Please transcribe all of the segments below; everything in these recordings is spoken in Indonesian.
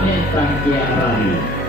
Nentang Kiarani.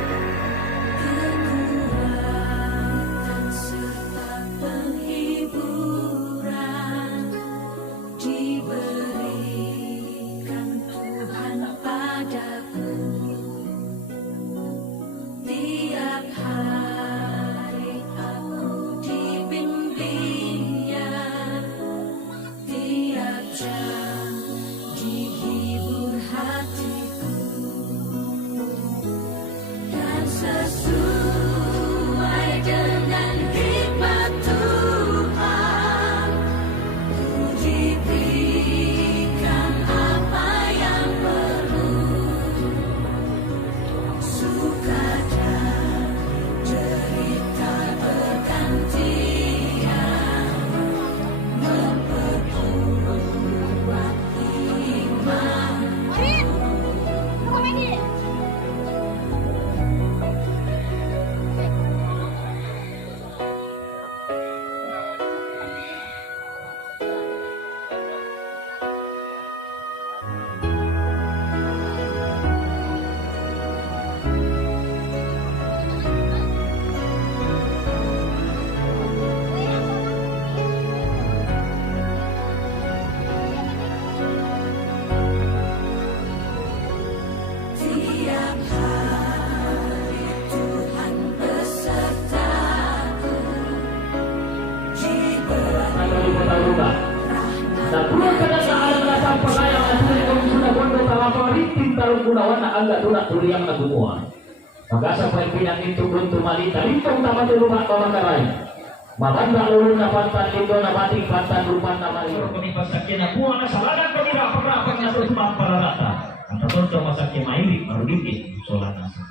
Gunawan agak tunak tuliang na gumawa. Pag-asa pa pinangin tugon tumalita, itong tama tulungan ko makaray. Maganda ulo na pantan ito na bating pantan rupan na mariyo. Kung ipasakyan na buwan na salanan pagkira pag-rapag na sa tumang pararata. Ang tatonto masakyan mahilig, marugigit, solat nasa.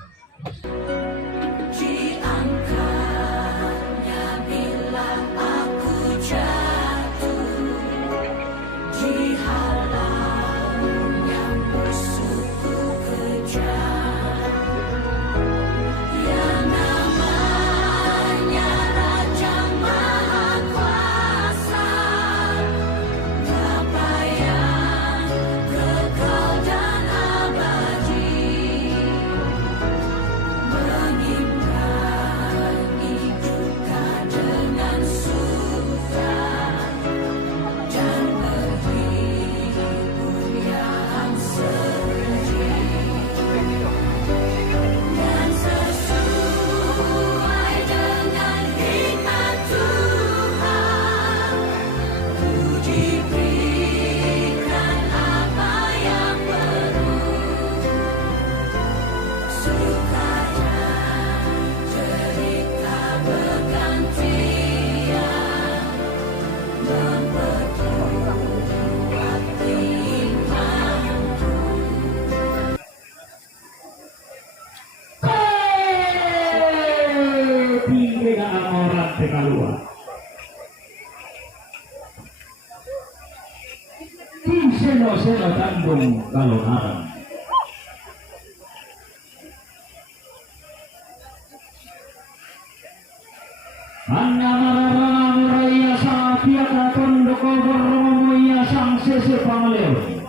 Seno Tandung Kalonaran. Anna mararana muraya sang piaka tondoko berromoya sang sese pangaleo.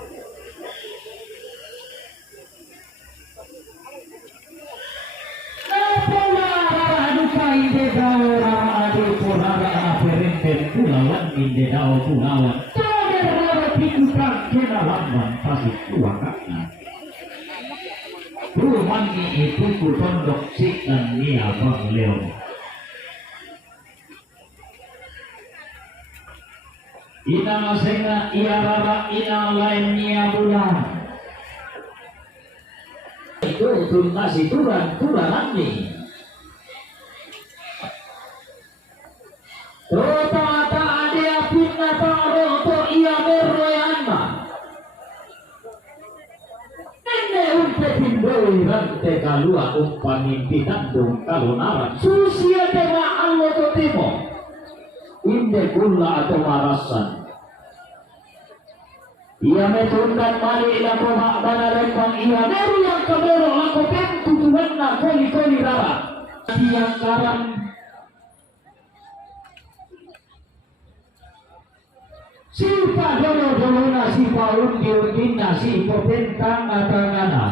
Napola aduka ide daura adu porara aperente pulawan ide dao pulawan. Pikukan kena lambang pasir tua kakna. Rumangi itu kutondok sikan nia bang leo. Ina masenga ia rara ina lain nia bulan. Itu tunasi turan ni. Rota ada apina roto ia meroyana. Nene unte pindoi rante kalua umpamimpi Tandung Kalonaran. Susia tema angoto timo. Inde kulla atau marasan. Ia metundang mali ila kohak dana rempang ia meru yang kebero lako pentu tuhanna koli rara. Yang karang sipa dolo-dolona sipa undi-undina sipa pentang atangana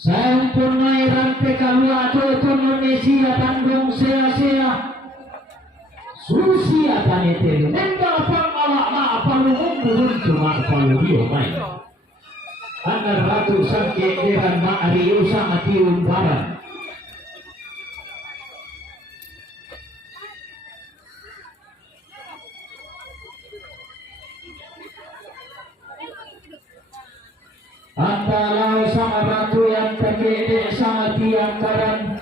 Sampurnai rantai kalua tutun Indonesia tanggung sia-sia susia tanetelu nembak pangala maapalu mumurun cuma apalu dia main agar ratu sangke deran ma'ari usang atiun barang antara sama ratu yang terkede sama tiang karan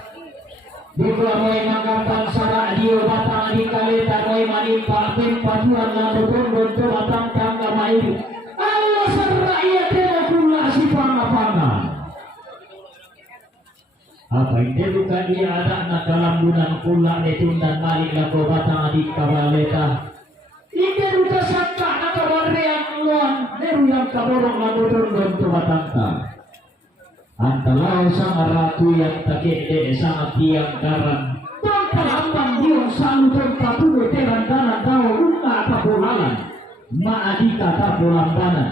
juga moy mangkapan sara dio batang di kaleta moy manimpa pin patuan lalu tundun tu batang tangga mairi Allah saraya tena kula si panga-panga apa ini bukan dia ada na dalam bulan kula netundan malik lako batang di kabaleta ini bukan sangka na kabarrean luan neru yang kaborok lalu tundun tu batang tangga antara sang ratu yang takede sang tiang karan tanpa ambang dia selalu tempat teran dana daun unga apa bulalan maadika tak bulan dana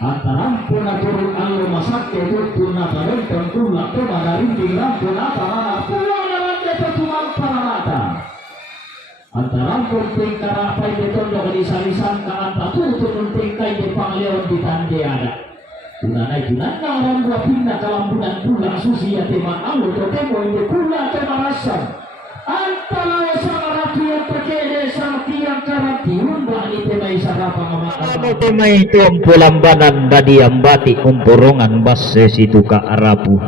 antara puna turun alu masak ketut na bareng tengkula tuna dari tinggal puna parana pulang dalam desa tumang paramata antara pun tingkara pai betondok di sarisan ka anta turun tingkai di pangleon di tande ada tunanay tunana orang gua pindah dalam bulan pula susi ya teman alu to temo ini pula temarasan antara sang ratu yang terkede sang tiang karati umba ni temai sarapa ngama temai tuam pulambanan dadi ambati kumpurongan basse situ ka arapu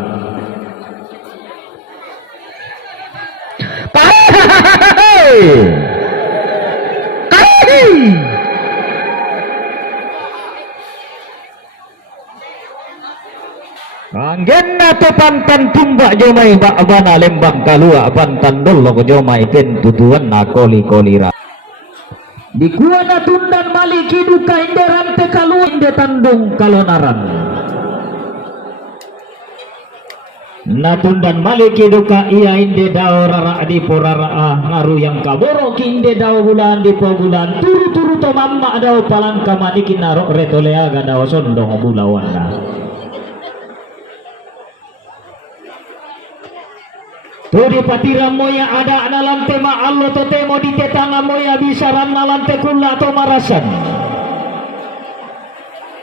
Anggenna to pantan tumbak jomai bana lembang kalua pantan dolo ko jomai pen tutuan na koli-kolira di kuana tundan maliki duka inde rante kalu inde tandung kalonaran na tundan maliki duka iya inde dao rara di porara ngaru yang kaboro inde dao bulan di bulan turu-turu to mamma dao palang kamaniki narok retoleaga dao sondong bulawana to di patira moya ada dalam tema Allah to temo di tetanga moya bisa ram dalam tekula to marasan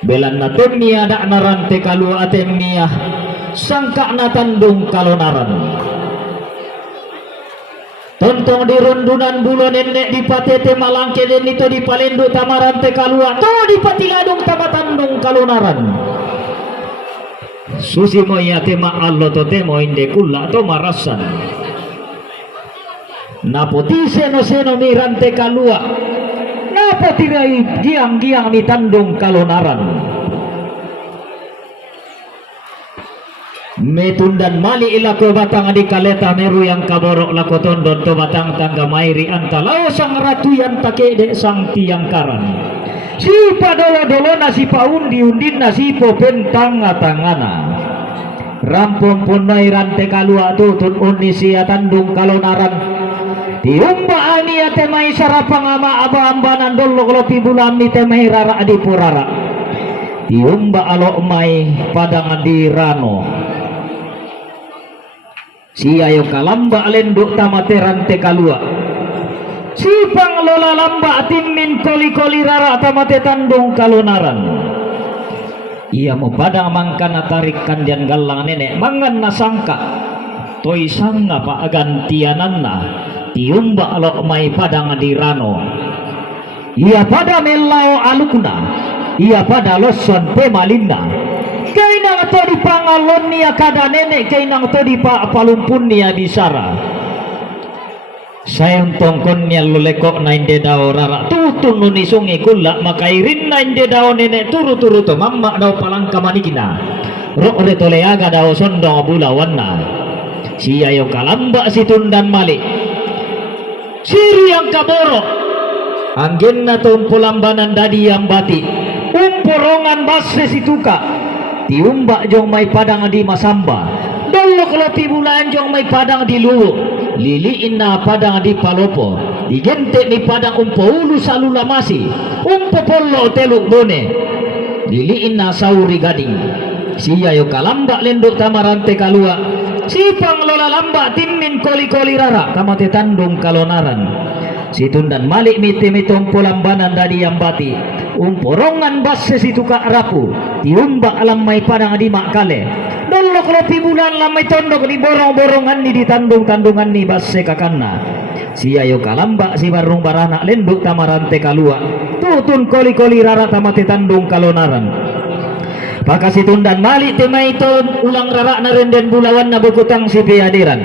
belan na temni ada narante kalu atemnia sangka na tandung kalonaran tontong di rundunan bulan nenek di patete malangke den itu di palendo tamarante kalua to di patiladung tamatandung kalonaran susi moya tema Allah to temo inde kula to marasan napoti seno mirante kalua napoti rai giang ni tandung kalonaran metundan mali ilako batang di kaleta meru yang kaborok lako tondon to batang tangga mairi antala sang ratu yang takede sang tiang karan si padola-dolona si paundi undinna si popen tanga-tangana rampung punai rante kalua tutun unisia tandung kalonaran tiumba ania temai sarapang ama aba-ambanan dolo lopi bulan ni temai rara di purara tiumba alo mai padang di rano si ayo kalamba lenduk tamate rante kalua si panglola lamba timmin koli-koli rara tamate tandung kalonaran ia mau padang mangkana tarik kandian galang nenek mangan nasangka toy sanga pa agantiananna tiumba alok mai padang di rano ia pada melao alukna ia pada loson pemalinna kainang to di pangalon nia kada nenek kainang to di palumpun nia bisara sayang tongkon nia lulekok na inde dao rara tutun nuni sungi kula makairin na inde dao nenek turu-turu to mamma dao palangka manikina rok retoleaga dao sondong bulawanna siya yo kalamba si tundan malik siri yang kaboro anggen na tumpulambanan dadi yang bati umporongan basse situka tiumba jong mai padang di masamba dolok lopi bulan jong mai padang di luwu lili inna padang di palopo digente ni padang umpo ulu salula masi umpo polo teluk bone lili inna sauri gading siya yo kalamba lenduk tamarante kalua sipang lola lamba timmin koli-koli rara kamate tandung kalonaran situndan malik miti mitompo lambanan dari yambati umporongan basse situ ka rapu tiumba alam may padang di makale dolok lopi bulan lamay tondok di borong-borongan ni di tandung-tandungan ni basse kakanna siya yo kalamba si barung barana lenduk tamarante kalua tutun koli-koli rara tamate tandung kalonaran pakasitundan malik temaiton ulang rara na renden bulawan na bukutang si piadiran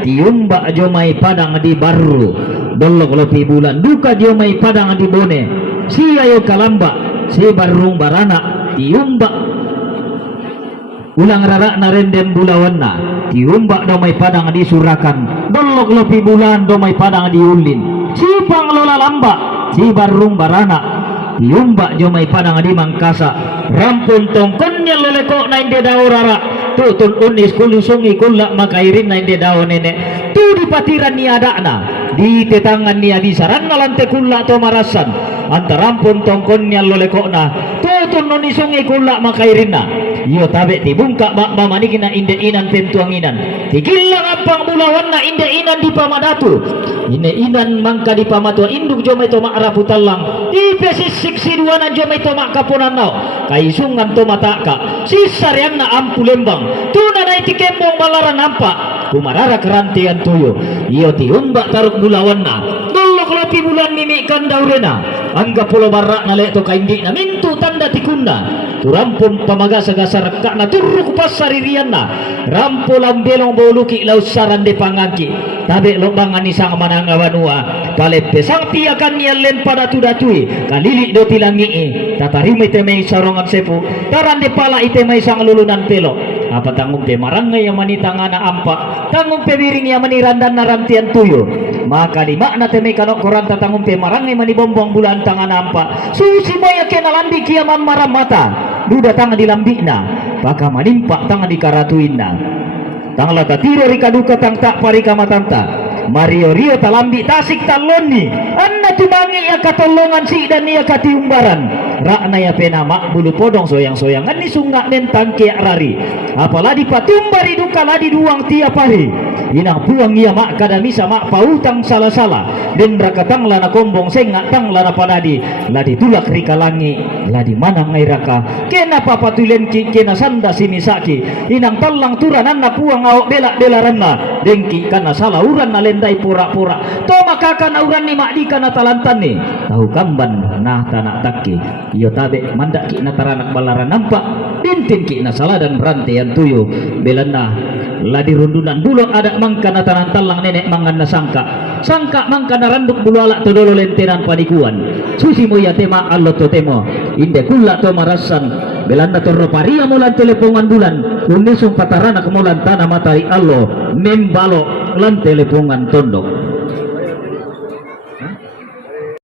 tiumba jomay padang di baru dolok lopi bulan duka jomay padang di bone siya yo kalamba si barung barana tiumba ulang rara na renden bulawan na tiumba domay padang di surakan dolok lopi bulan domay padang di ulin sipang lola lamba si barung barana tiumba jomay padang di mangkasa rampun tongkonnya leleko na inde dao rara tutun unis kulusungi kulak makairin na inde dao nenek tu di patiran ni adakna di tetangan ni adisaran na lante kulak to marasan antarampun tongkonnya leleko na tutun unisungi kulak makairin na iyo tabe tibungka bakba manikina inde inan pentuanginan tigilang apang bulawan na inde inan di pamadatu ine inan mangka di pamatua induk jomay to maarapu talang ipesis siksi duana jomay to makapunan nao kaisungan to mataka sisarian na ampu lembang tuna na itikembong balaran nampak kumarara kerantian tuyo iyo tiumba taruk bulawan na dolok lopi bulan mimikan daurena angga pulau barak na leto kaindi na mintu tanda tikunda turampun pamagasa-gasa rekak na turuk pasaririan na rampo lambelong boluki laus saran de pangangki tabe lombangan isang manangawanua palepe sang piakan nialen pada tudatui kalili do tilangi tatarime temei sarongan sepu taran de pala itemei sang lulunan pelo apa tanggung te marangay yang manitangana ampa tanggung pe biring yang manirandan narantian tuyo maka di makna temei kanok koran tatanggung pe marangay manibombong bulan tangan ampa susi maya kenalandi kiaman maramata duda tangan dilambikna baka manimpak tangan dikaratuinna tangla tatiro rikaduka tang tak parika matanta Mario Rio talambi tasik taloni anna tumangi ya katolongan si dan ya katiumbaran rakna ya penama bulu podong soyang-soyangan ni sunga nen tangke rari apalagi patumbari duka ladi duang tiap hari inang puang ia mak kadamisa mak pautang salah-salah den rakatang lana kombong sengak tang lana panadi ladi tulak rikalangi ladi mana ngairaka kena papatulen ki kena sanda simisaki inang talang turanan na puang awak bela ranna dengki kana salah uran na lendai pura-pura to makakan uran ni mak di kana talantan ni tahu kamban nah tanak takki iyo tabe mandak ki na taranak balaran nampak dintin ki na salah dan rantian tuyo belana ladi rundunan bulo ada mangka na tanan talang nenek mangan na sangka mangka na randuk bulo alak to dolo lentenan panikuan susi mo ya tema allo to temo inde kulla to marasan belanda to roparia mulan telepongan bulan unisung patarana kemulan tanah matahari allo membalo lan telepongan tondok